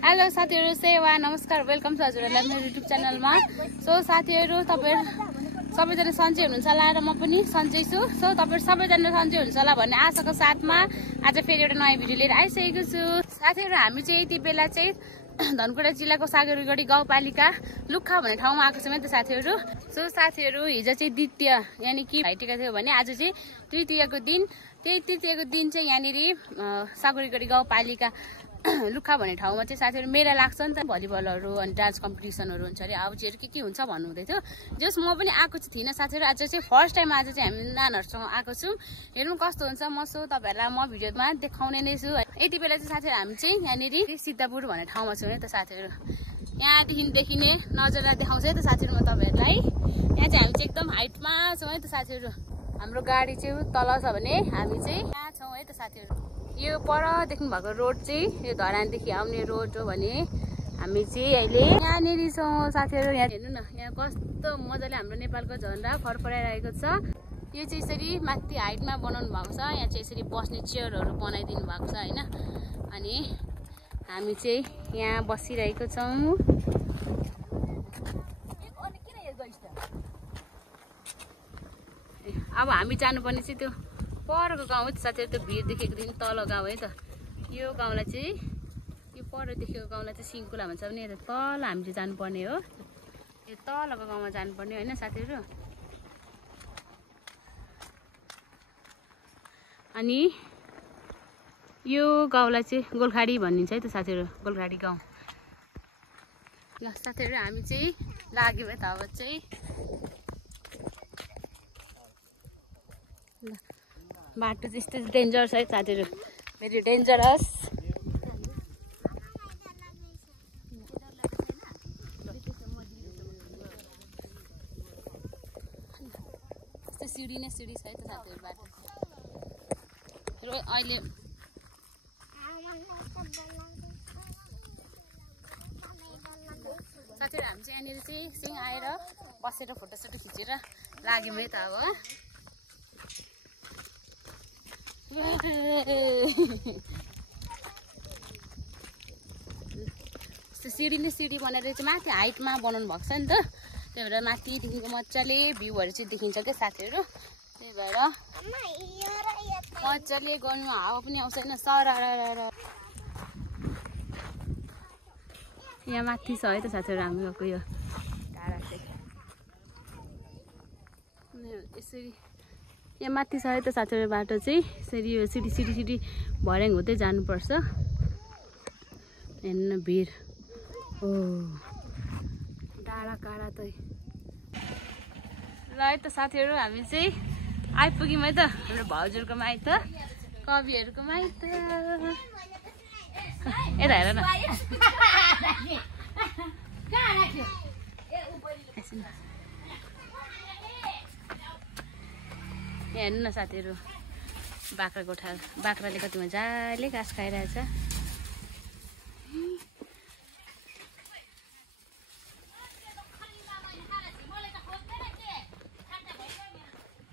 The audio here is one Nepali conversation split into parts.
हेलो साथीहरु, सेवा नमस्कार, वेलकम छ हजुरहरुलाई मेरो युट्युब च्यानलमा। सो साथीहरु, तपाईहरु सबैजना सन्चै हुनुहुन्छ होला र म पनि सन्चै छु। सो तपाईहरु सबैजना सन्चै हुनुहुन्छ होला भन्ने आशाको साथमा आज फेरि एउटा नयाँ भिडियो लिएर आइसकेको छु। साथीहरु, हामी चाहिँ यति बेला चाहिँ धनकुटा जिल्लाको सागरगढी गाउँपालिका लुक्खा भन्ने ठाउँमा आएको छौँ है त साथीहरु। सो साथीहरु, हिजो चाहिँ द्वितीय यानी कि भाइटिका थियो भने आज चाहिँ तृतीयको दिन। त्यही तृतीयको दिन चाहिँ यहाँनिर सागरगढी गाउँपालिका लुक्खा भन्ने ठाउँमा चाहिँ साथीहरु मेला लाग्छ नि त। भलिबलहरू अनि डान्स कम्पिटिसनहरू हुन्छ अरे, आउजीहरू के हुन्छ भन्नु हुँदै थियो। जस म पनि आएको चाहिँ थिइनँ साथीहरु। आज चाहिँ फर्स्ट टाइम आज चाहिँ हामी नानीहरूसँग आएको छौँ। हेर्नु कस्तो हुन्छ। म सो तपाईहरुलाई म भिडियोमा देखाउने नै छु। यति बेला चाहिँ साथीहरु हामी चाहिँ यहाँनिर सीतापुर भन्ने ठाउँमा छौँ है त साथीहरु। यहाँदेखि देखिने नजारा देखाउँछ है त साथीहरु म तपाईहरुलाई। यहाँ चाहिँ हामी चाहिँ एकदम हाइटमा छौँ है त साथीहरु। हाम्रो गाडी चाहिँ तल छ भने हामी चाहिँ यहाँ छौँ है त साथीहरु। यो पर देख्नु भएको रोड चाहिँ यो धरानदेखि आउने रोड हो भने हामी चाहिँ अहिले यहाँनिर छौँ साथीहरु। यहाँ हेर्नु न, यहाँ कस्तो मजाले हाम्रो नेपालको झन्डा फरफराइरहेको छ। यो चाहिँ यसरी माथि हाइटमा बनाउनु भएको छ। यहाँ चाहिँ यसरी बस्ने चेयरहरू बनाइदिनु भएको छ हैन। अनि हामी चाहिँ यहाँ बसिरहेको छौँ। अब हामी जानुपर्ने चाहिँ त्यो परको गाउँ है त साथीहरु। त्यो भिड देखेको दिन तल गाउँ है त। यो गाउँलाई चाहिँ यो पर देखेको गाउँलाई चाहिँ सिङ्कुला भन्छ भने यता तल हामीले जानुपर्ने हो। यो तलको गाउँमा जानुपर्ने होइन साथीहरु। अनि यो गाउँलाई चाहिँ गोलखाडी भनिन्छ है त साथीहरु, गोलखाडी गाउँ। ल साथीहरु, हामी चाहिँ लाग्यौँ है त अब चाहिँ। बाटो चाहिँ यस्तो डेन्जरस है साथीहरु, भेरी डेन्जरस। यस्तो सिडी नै सिडी छ है त साथीहरु बाटो। र अहिले साथीहरु हामी चाहिँ यहाँनिर चाहिँ एकछिन आएर बसेर फोटोसोटो खिचेर लाग्यौँ है त अब। सिडी नै सिडी बनाएर चाहिँ माथि हाइटमा बनाउनु भएको छ नि त। त्यही भएर माथिदेखिको मजाले भ्यूहरू चाहिँ देखिन्छ क्या साथीहरु। त्यही भएर मजाले गर्नु, हावा पनि आउँछ होइन सरर। यहाँ माथि छ है त साथीहरु हामी गएको यो डाँडा चाहिँ। यसरी यहाँ माथि छ है त साथीहरु बाटो चाहिँ। यसरी यो सिडी सिडी सिडी भर्याङ हुँदै जानुपर्छ। हेर्नु भिड, ओ डाँडा काँडा त। ल है त साथीहरु, हामी चाहिँ आइपुग्यौँ है त हाम्रो भाउजूहरूको माइत, कविहरूको माइत। यता हेर न, हेर्नु न साथीहरु, बाख्रा गोठा, बाख्राले कति मजाले घाँस खाइरहेछ।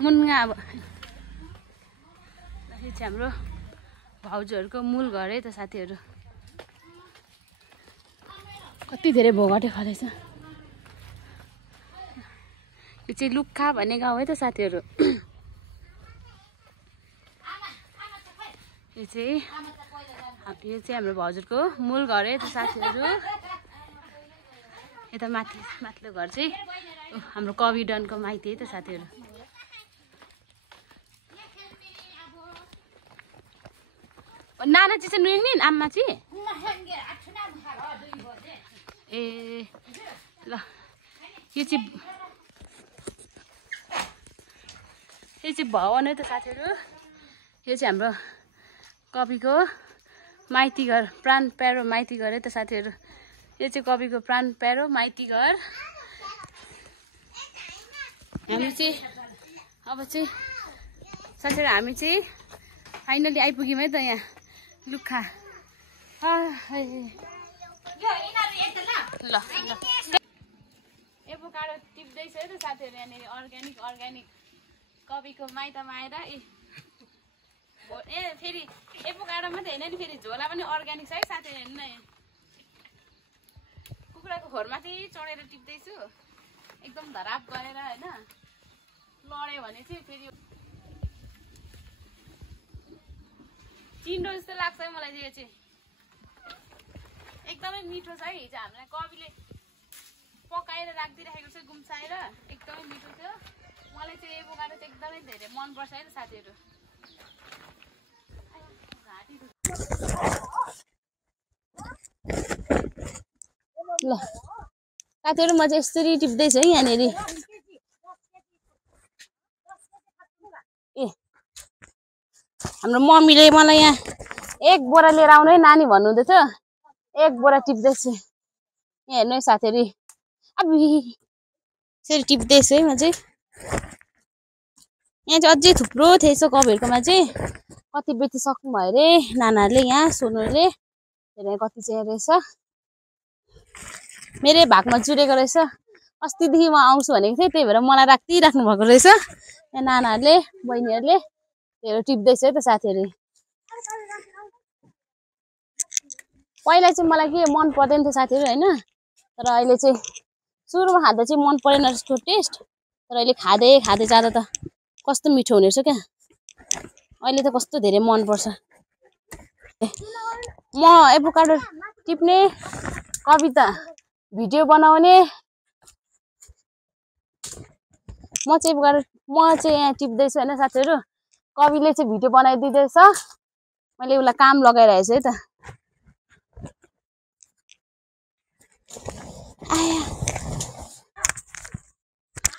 मुन्गा अब यो चाहिँ हाम्रो भाउजूहरूको मूल घर है त साथीहरु। कति धेरै भोगटे खाँदैछ। यो चाहिँ लुक्खा भन्ने गाउँ है त साथीहरु। यो चाहिँ हाम्रो भाउजूहरूको मूल घर है त साथीहरु। यता माथिल्लो घर चाहिँ हाम्रो कविडनको माइती है त साथीहरु। नाना चाहिँ नुइङ नि आम्मा चाहिँ ए ल। यो चाहिँ भवन है त साथीहरु। यो चाहिँ हाम्रो कविको माइती घर, प्राण प्यारो माइती घर है त साथीहरु। यो चाहिँ कविको प्राण प्यारो माइती घर। हामी चाहिँ अब चाहिँ साथीहरु हामी चाहिँ फाइनली आइपुग्यौँ है त यहाँ लुक्खा। ल एभोकाडो टिप्दैछ है त साथीहरु। यहाँनिर अर्ग्यानिक कविको माइतमा आएर फेरि एभोकाडो मात्रै होइन नि, फेरि झोला पनि अर्ग्यानिक छ है साथीहरु। हेर्नु न खोरमाथि चढेर टिप्दैछु एकदम धराप गरेर हैन लड्यो भने चाहिँ फेरि चिन्डो जस्तो लाग्छ है मलाई चाहिँ यो चाहिँ एकदमै मिठो छ है हिजो हामीलाई कविले पकाएर राखिदिइराखेको छ गुम्साएर एकदमै मिठो थियो मलाई चाहिँ एभोकाडो चाहिँ एकदमै धेरै मनपर्छ है त साथीहरू ल साथीहरू म चाहिँ यसरी टिप्दैछु है यहाँनिर ए हाम्रो मम्मीले मलाई यहाँ एक बोरा लिएर आउनु है नानी भन्नुहुँदै थियो एक बोरा टिप्दैछु यहाँ हेर्नु है साथीहरू अब यसरी टिप्दैछु है म चाहिँ यहाँ चाहिँ अझै थुप्रो थिएछ कविहरूकोमा चाहिँ कति बेची सक्नु भयो अरे नानाहरूले यहाँ सोनुले हेरेर कति चाहिँ रहेछ मेरै भागमा जुरेको रहेछ अस्तिदेखि म आउँछु भनेको थिएँ त्यही भएर मलाई राखिदिइराख्नु भएको रहेछ यहाँ नानाहरूले बहिनीहरूले हेरेर टिप्दैछ है त साथीहरू पहिला चाहिँ मलाई के मन पर्दैन थियो साथीहरू होइन तर अहिले चाहिँ सुरुमा खाँदा चाहिँ मन परेन जस्तो टेस्ट तर अहिले खाँदै खाँदै जाँदा त कस्तो मिठो हुने रहेछ क्या अहिले त कस्तो धेरै मनपर्छ म एभोकाडो टिप्ने कविता भिडियो बनाउने म चाहिँ यहाँ टिप्दैछु होइन साथीहरू कविले चाहिँ भिडियो बनाइदिँदैछ मैले उसलाई काम लगाइरहेको छु है त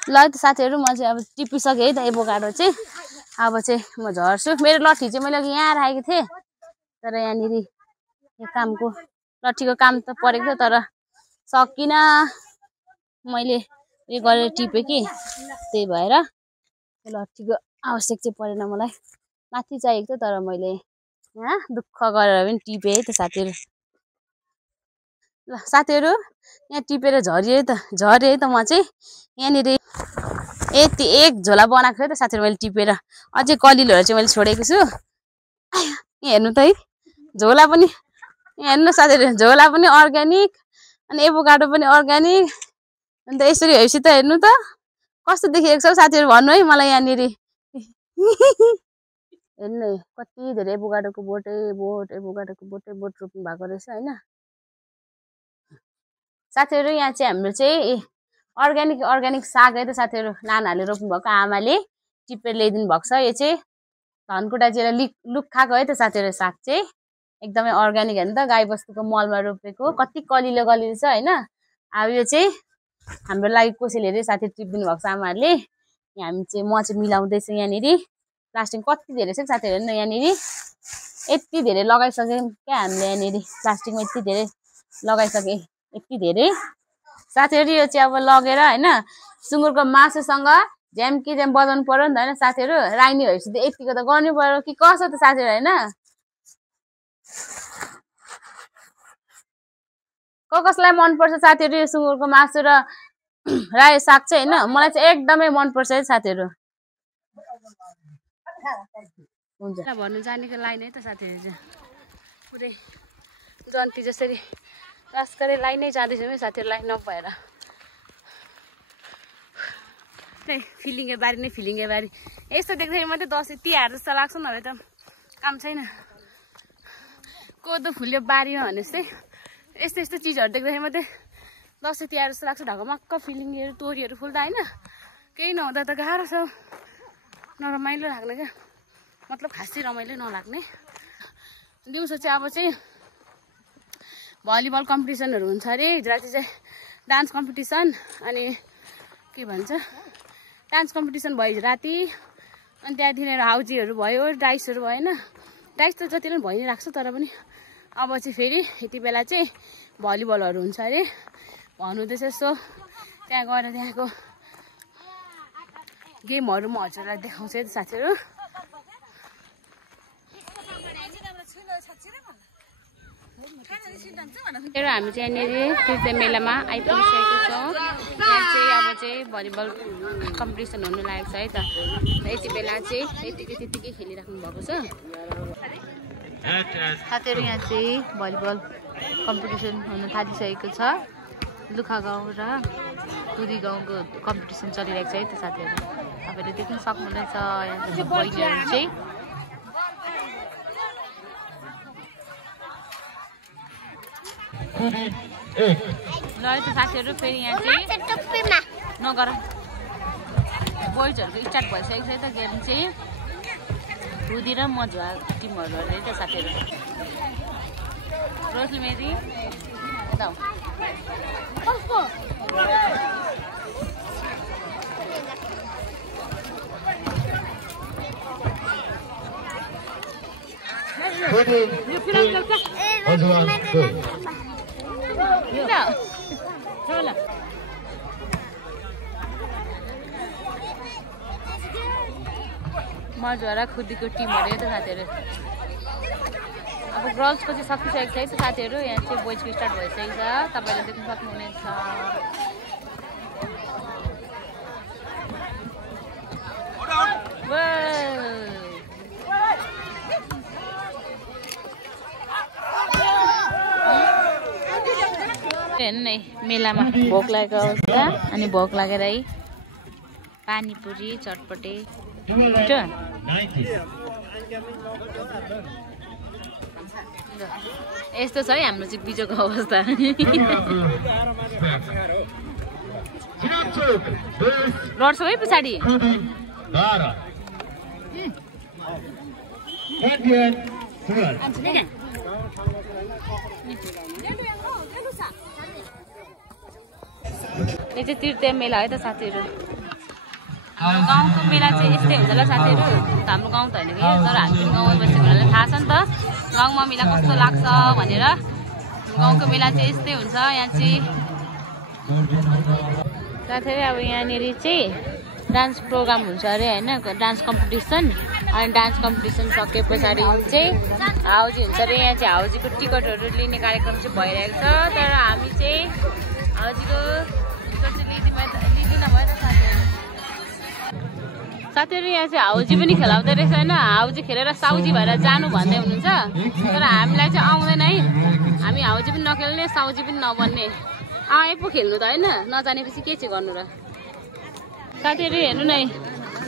ल त साथीहरू म चाहिँ अब टिपिसकेँ है त एभोकाडो चाहिँ अब चाहिँ म झर्छु मेरो लट्ठी चाहिँ मैले अघि यहाँ राखेको थिएँ तर यहाँनिर यो कामको लट्ठीको काम त परेको थियो तर सकिनँ मैले उयो गरेर टिपेँ कि त्यही भएर लट्ठीको आवश्यक चाहिँ परेन मलाई माथि चाहिएको थियो तर मैले यहाँ दुःख गरेर पनि टिपेँ है त साथीहरू ल साथीहरू यहाँ टिपेर झरेँ है त म चाहिँ यहाँनिर यति एक झोला बनाएको थिएँ त साथीहरू मैले टिपेर अझै कलिलोहरू चाहिँ मैले छोडेको छु हेर्नु त है झोला पनि हेर्नु साथीहरू झोला पनि अर्ग्यानिक अनि एभोकाडो पनि अर्ग्यानिक अन्त यसरी हेर्छु त हेर्नु त कस्तो देखिएको छ साथीहरू भन्नु है मलाई यहाँनिर हेर्नु है कति धेरै एभोकाडोको बोटै बोट रोप्नु भएको रहेछ होइन साथीहरू यहाँ चाहिँ हाम्रो चाहिँ अर्ग्यानिक साग है त साथीहरू नानाहरूले रोप्नु भएको आमाले टिपेर ल्याइदिनु भएको छ यो चाहिँ धनकुटा जिल्ला लुक खाएको है त साथीहरू साग चाहिँ एकदमै अर्ग्यानिक हेर्नु त गाई बस्तुको मलमा रोपेको कति कलिलो छ होइन अब यो चाहिँ हाम्रो लागि कसैले हेरे साथीहरू टिपिदिनु भएको छ आमाहरूले हामी चाहिँ म चाहिँ मिलाउँदैछु यहाँनिर प्लास्टिक कति धेरै छ साथीहरू हेर्नु यहाँनिर यति धेरै लगाइसक्यौँ क्या हामीले यहाँनिर प्लास्टिकमा यति धेरै लगाइसकेँ यति धेरै साथीहरू यो चाहिँ अब लगेर होइन सुँगुरको मासुसँग झ्याम बजाउनु पर्यो नि त होइन साथीहरू राइनी भएपछि त यतिको त गर्नु पर्यो कि कसो त साथीहरू होइन कसलाई मनपर्छ साथीहरू यो सुँगुरको मासु र रायो साग चाहिँ होइन मलाई चाहिँ एकदमै मनपर्छ है साथीहरू हुन्छ भन्नु जानेको लाइन है त साथीहरू चाहिँ पुरै जन्ती जसरी रास्करै लाइनै जाँदैछौँ है साथीहरू लाइन नभएर फिलिङ्गे बारी यस्तो देख्दाखेरि मात्रै दसैँ तिहार जस्तो लाग्छ नभए त काम छैन कोदो फुल्यो बारीमा भने जस्तै यस्तो चिजहरू देख्दाखेरि मात्रै दसैँ तिहार जस्तो लाग्छ ढकमक्क फिलिङ्गेहरू तोरीहरू फुल्दा होइन केही नहुँदा त गाह्रो छ नरमाइलो लाग्ने क्या मतलब खासै रमाइलो नलाग्ने दिउँसो चाहिँ अब चाहिँ भलिबल कम्पिटिसनहरू हुन्छ अरे हिजो राति चाहिँ डान्स कम्पिटिसन अनि के भन्छ डान्स कम्पिटिसन भयो हिजो राति अनि त्यहाँदेखि हाउजीहरू भयो डाइसहरू भयो होइन डाइस त जति नै भइ नै राख्छ तर पनि अब चाहिँ फेरि यति बेला चाहिँ भलिबलहरू हुन्छ अरे भन्नुहुँदैछ सो त्यहाँ गएर त्यहाँको गेमहरू म हजुरलाई देखाउँछु है साथीहरू हामी चाहिँ यहाँनिर तिर्ते मेलामा आइपुगिसकेको छौँ यहाँ चाहिँ अब चाहिँ भलिबल कम्पिटिसन हुनु लागेको छ है त यति बेला चाहिँ यतिकै खेलिराख्नु भएको छ साथीहरू यहाँ चाहिँ भलिबल कम्पिटिसन हुन थालिसकेको छ लुखा गाउँ र तुदी गाउँको कम्पिटिसन चलिरहेको छ है त साथीहरू। तपाईँले देख्न सक्नुहुनेछ यहाँ बहिनीहरू चाहिँ ल है त साथीहरू। फेरि यहाँ चाहिँ नगर बोइजहरूको स्टार्ट भइसकेको छ है त गेम चाहिँ। तुदी र मजुवा टिमहरू है त साथीहरू। रोशनी मेरी यता मजुवा खुदीको टिमहरू है त साथीहरू। अब गर्ल्सको चाहिँ सकिसकेको छ है त साथीहरू। यहाँ चाहिँ बोइजको स्टार्ट भइसकेको छ, तपाईँले देख्न सक्नुहुनेछ। हेर्नु नै मेलामा भोक लागेको अवस्था, अनि भोक लागेर है पानीपुरी चटपटे यस्तो छ है हाम्रो चाहिँ बिजोको अवस्था। लड्छौ है पछाडि। यो चाहिँ तृतीय मेला है त साथीहरू। हाम्रो गाउँको मेला चाहिँ यस्तै हुन्छ ल साथीहरू। हाम्रो गाउँ त होइन कि, तर हामी गाउँमा बसेको हुनाले थाहा छ नि त गाउँमा मेला कस्तो लाग्छ भनेर। गाउँको मेला चाहिँ यस्तै हुन्छ यहाँ चाहिँ साथीहरू। अब यहाँनिर चाहिँ डान्स प्रोग्राम हुन्छ अरे होइन, डान्स कम्पिटिसन। अनि डान्स कम्पिटिसन सके पछाडि चाहिँ हाउजी हुन्छ अरे। यहाँ चाहिँ हाउजीको टिकटहरू लिने कार्यक्रम चाहिँ भइरहेको छ, तर हामी चाहिँ हाउजीको टिकट चाहिँ लिँदिन भयो त साथीहरू। यहाँ चाहिँ हाउजी पनि खेलाउँदै रहेछ होइन। हाउजी खेलेर साउजी भएर जानु भन्दै हुनुहुन्छ, तर हामीलाई चाहिँ आउँदैन है। हामी हाउजी पनि नखेल्ने साउजी पनि नबन्ने। आए पो खेल्नु त होइन, नजानेपछि के चाहिँ गर्नु र साथीहरू। हेर्नु नै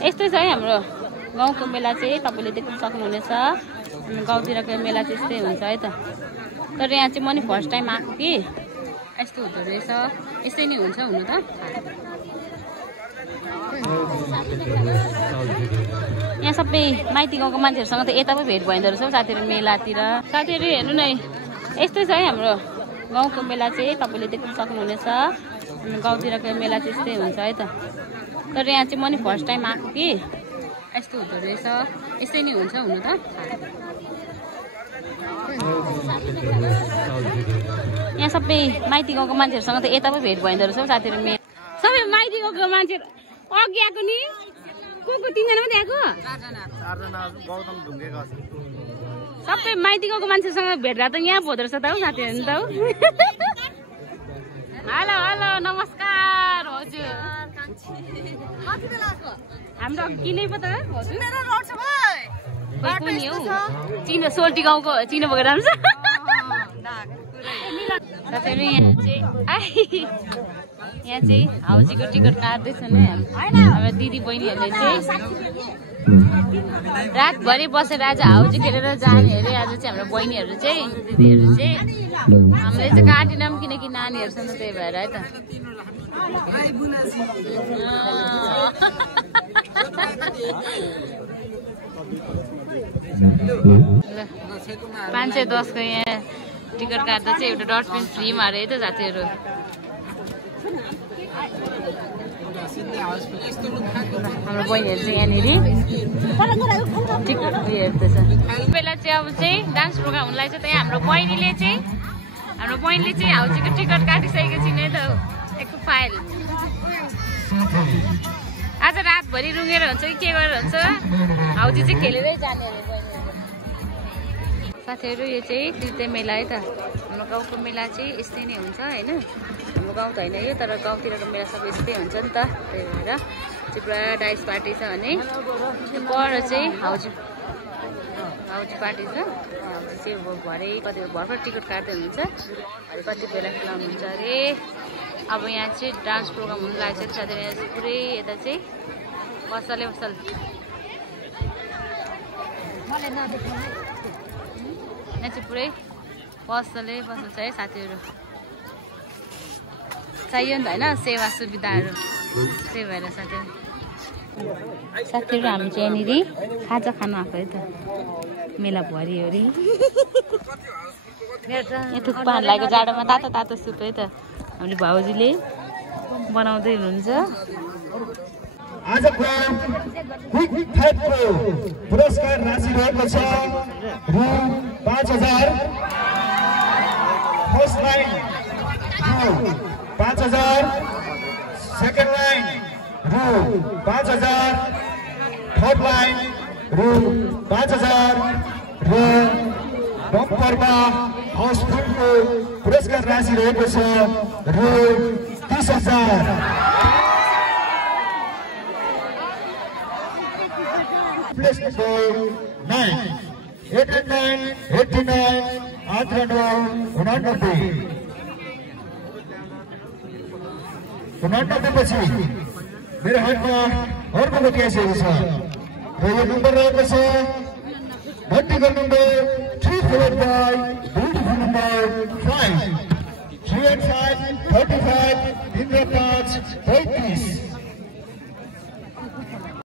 यस्तै छ है हाम्रो गाउँको मेला चाहिँ, तपाईँले देख्न सक्नुहुनेछ। गाउँतिरको मेला चाहिँ यस्तै हुन्छ है त, तर यहाँ चाहिँ म नि फर्स्ट टाइम आएको कि यस्तो हुँदो रहेछ। यस्तै नै हुन्छ हुनु त। यहाँ सबै माइती गाउँको मान्छेहरूसँग त यता पो भेट भइँदो रहेछ साथीहरू मेलातिर। साथीहरू हेर्नु नै यस्तै छ है हाम्रो गाउँको मेला चाहिँ, तपाईँले देख्न सक्नुहुनेछ। गाउँतिरको मेला चाहिँ यस्तै हुन्छ है त, तर यहाँ चाहिँ म नि फर्स्ट टाइम आएको कि यस्तो हुँदो रहेछ। यस्तै नै हुन्छ हुनु त। यहाँ सबै माइती गाउँको मान्छेहरूसँग त यता पो भेट भइँदो रहेछ साथीहरू मेला। सबै माइती गाउँको मान्छेहरू अघि आएको नि को 3जना मात्रै आएको। सबै माइती गाउँको मान्छेसँग भेट्दा त यहाँ भोदो रहेछ त हौ साथीहरू त हौ। हेलो हेलो नमस्कार हजुर। हाम्रो किनै पो त हजुर कुनै हौ चिनो सोल्टी गाउँको चिनो बोकेर आउँछ साथीहरू। यहाँ चाहिँ हाउजीको टिकट काट्दैछन् है हाम्रो दिदी बहिनीहरूले चाहिँ। रातभरि बसेर आज हाउजी खेलेर जाने अरे आज चाहिँ हाम्रो बहिनीहरू चाहिँ दिदीहरू चाहिँ। हामीले चाहिँ काटेनौँ किनकि नानीहरू छन् त्यही भएर है त। 510 को यहाँ टिकट काट्दा चाहिँ एउटा डस्टबिन फ्रीमा अरे है त साथीहरू। हाम्रो बहिनीहरू चाहिँ यहाँनिर टिकट हेर्दैछ। बेला चाहिँ अब चाहिँ डान्स प्रोग्राम हुनलाई चाहिँ त्यहाँ हाम्रो बहिनीले चाहिँ हाउजीको टिकट काटिसकेको छैन है त एक फाइल। आज रातभरि रुँगेर हुन्छ कि के गरेर हुन्छ हाउजी चाहिँ खेलेरै जाने अरे बहिनीहरू। साथीहरू यो चाहिँ तृतीय मेला है त। हाम्रो गाउँको मेला चाहिँ यस्तै नै हुन्छ होइन। हाम्रो गाउँ त होइन यो, तर गाउँतिरको मेला सबै यस्तै हुन्छ नि त। त्यही भएर चाहिँ पुरा डाइस पार्टी छ भने पर चाहिँ भाउजू पार्टी छ चाहिँ भरे कति भर्खर टिकट काट्दै हुनुहुन्छ भरे कति बेला खेलाउनुहुन्छ अरे अब यहाँ चाहिँ डान्स प्रोग्राम हुन लागेको छ साथै यहाँ पुरै यता चाहिँ पसलै पसल यहाँ चाहिँ पुरै पसलै पसल छ है साथीहरू चाहियो नि त होइन सेवा सुविधाहरू त्यही भएर साथीहरू हामी चाहिँ यहाँनिर खाजा खानु आएको है त मेला भरियो अरे थुक्पा लागेको जाडोमा तातो तातो सुप है त हामीले भाउजूले बनाउँदै हुनुहुन्छ आजको क्विक फाइटको पुरस्कार राशि रहेको छ रु 5000 फर्स्ट लाइन रु 5000 सेकेन्ड लाइन रु 5000 थर्ड लाइन रु 5000 र बम्परमा हाउसफुलको पुरस्कार राशि रहेको छ रु 30000 Please go 9, 89, 89, 89 पछि मेरो हातमा अर्को क्यासेहरू छ र यो नम्बर रहेको छ vertical number 3 followed by beautiful number 5 3 and 5 35 35